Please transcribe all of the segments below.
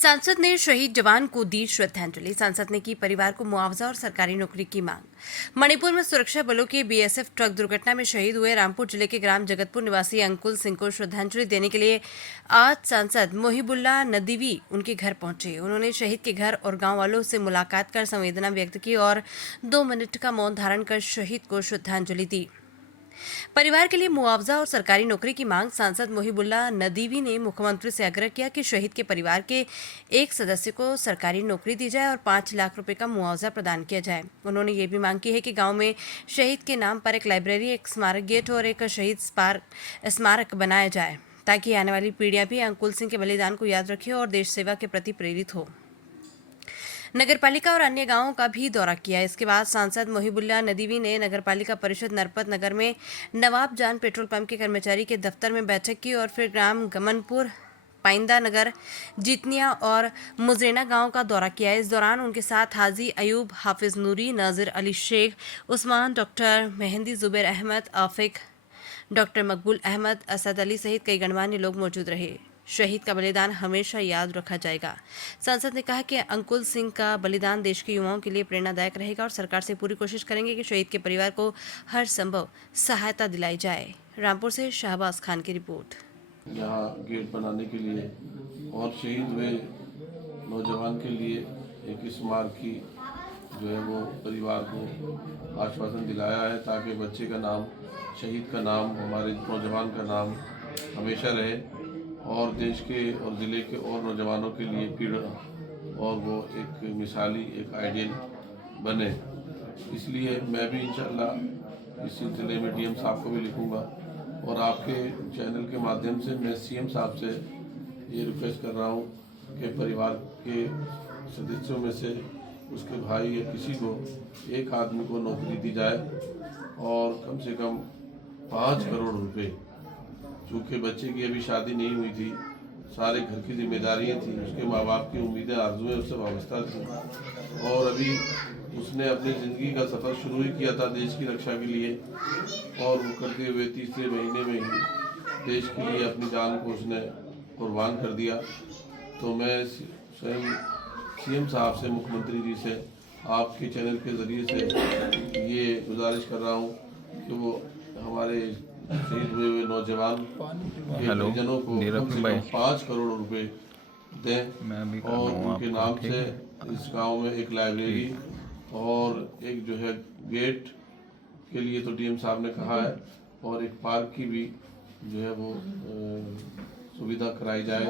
सांसद ने शहीद जवान को दी श्रद्धांजलि। सांसद ने की परिवार को मुआवजा और सरकारी नौकरी की मांग। मणिपुर में सुरक्षा बलों की बीएसएफ ट्रक दुर्घटना में शहीद हुए रामपुर जिले के ग्राम जगतपुर निवासी अंकुल सिंह को श्रद्धांजलि देने के लिए आज सांसद मोहिबुल्ला नदीवी उनके घर पहुंचे। उन्होंने शहीद के घर और गांव वालों से मुलाकात कर संवेदना व्यक्त की और 2 मिनट का मौन धारण कर शहीद को श्रद्धांजलि दी। परिवार के लिए मुआवजा और सरकारी नौकरी की मांग। सांसद मोहिबुल्ला नदीवी ने मुख्यमंत्री से आग्रह किया कि शहीद के परिवार के एक सदस्य को सरकारी नौकरी दी जाए और 5 लाख रुपए का मुआवजा प्रदान किया जाए। उन्होंने ये भी मांग की है कि गांव में शहीद के नाम पर एक लाइब्रेरी, एक स्मारक गेट और एक शहीद स्मारक बनाया जाए, ताकि आने वाली पीढ़ियां भी अंकुल सिंह के बलिदान को याद रखें और देश सेवा के प्रति प्रेरित हो। नगरपालिका और अन्य गांवों का भी दौरा किया। इसके बाद सांसद मोहिबुल्ला नदीवी ने नगरपालिका परिषद नरपत नगर में नवाब जान पेट्रोल पंप के कर्मचारी के दफ्तर में बैठक की और फिर ग्राम गमनपुर, पाइंदा नगर, जीतनिया और मुजरेना गांव का दौरा किया। इस दौरान उनके साथ हाजी अयूब, हाफिज नूरी, नाजिर अली शेख, उस्मान, डॉक्टर मेहंदी, जुबैर अहमद, आफिक, डॉक्टर मकबूल अहमद, असद अली सहित कई गणमान्य लोग मौजूद रहे। शहीद का बलिदान हमेशा याद रखा जाएगा। सांसद ने कहा कि अंकुल सिंह का बलिदान देश के युवाओं के लिए प्रेरणादायक रहेगा और सरकार से पूरी कोशिश करेंगे कि शहीद के परिवार को हर संभव सहायता दिलाई जाए। रामपुर से शाहबाज खान की रिपोर्ट। यहाँ गेट बनाने के लिए और शहीद हुए नौजवान के लिए एक स्मारक की जो है वो परिवार को आश्वासन दिलाया है, ताकि बच्चे का नाम, शहीद का नाम, हमारे नौजवान का नाम हमेशा रहे और देश के और ज़िले के और नौजवानों के लिए पीड़ा और वो एक मिसाली, एक आइडियल बने। इसलिए मैं भी इंशाल्लाह इस सिलसिले में डीएम साहब को भी लिखूँगा और आपके चैनल के माध्यम से मैं सीएम साहब से ये रिक्वेस्ट कर रहा हूँ कि परिवार के सदस्यों में से उसके भाई या किसी को एक आदमी को नौकरी दी जाए और कम से कम 5 करोड़ रुपए। चूँकि बच्चे की अभी शादी नहीं हुई थी, सारे घर की जिम्मेदारियाँ थी, उसके माँ बाप की उम्मीदें, आरजुएं उससे वाबस्ता थी और अभी उसने अपनी ज़िंदगी का सफ़र शुरू ही किया था देश की रक्षा के लिए और वो करते हुए तीसरे महीने में ही देश के लिए अपनी जान को उसने कुर्बान कर दिया। तो मैं स्वयं सीएम साहब से, मुख्यमंत्री जी से, आपके चैनल के ज़रिए से ये गुजारिश कर रहा हूँ कि वो हमारे शहीद हुए नौजवान के परिजनों को कम से कम 5 करोड़ रुपए दें और उनके नाम से इस गांव में एक लाइब्रेरी और एक जो है गेट के लिए तो डीएम साहब ने कहा है और एक पार्क की भी जो है वो सुविधा कराई जाए,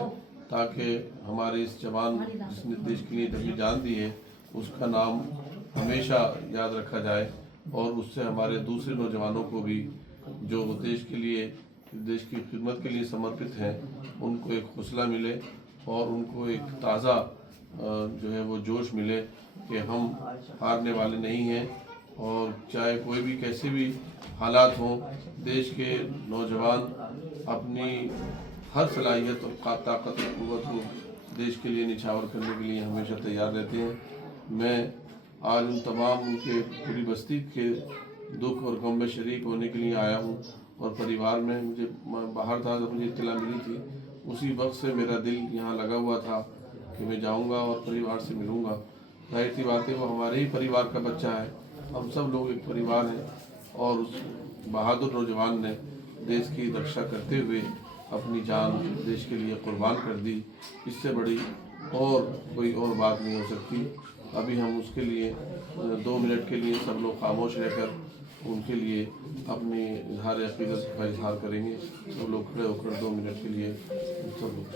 ताकि हमारे इस जवान जिसने देश के लिए अपनी जान दी है उसका नाम हमेशा याद रखा जाए और उससे हमारे दूसरे नौजवानों को भी जो देश के लिए, देश की खिदमत के लिए समर्पित हैं, उनको एक हौसला मिले और उनको एक ताज़ा जो है वो जोश मिले कि हम हारने वाले नहीं हैं और चाहे कोई भी कैसे भी हालात हों, देश के नौजवान अपनी हर सलाहियत और ताकत और क़ुव्वत को देश के लिए निछावर करने के लिए हमेशा तैयार रहते हैं। मैं आज उन तमाम उनके पूरी बस्ती के दुख और गम में शरीक होने के लिए आया हूँ और परिवार में मुझे बाहर था जब मुझे इत्तला मिली थी, उसी वक्त से मेरा दिल यहाँ लगा हुआ था कि मैं जाऊँगा और परिवार से मिलूँगा। जाहिर सी बात है वो हमारे ही परिवार का बच्चा है, हम सब लोग एक परिवार हैं और उस बहादुर नौजवान ने देश की रक्षा करते हुए अपनी जान देश के लिए कुर्बान कर दी। इससे बड़ी और कोई और बात नहीं हो सकती। अभी हम उसके लिए 2 मिनट के लिए सब लोग खामोश रहकर उनके लिए अपनी इजहार अक़ीदत का इजहार करेंगे। सब लोग खड़े होकर 2 मिनट के लिए सब लोग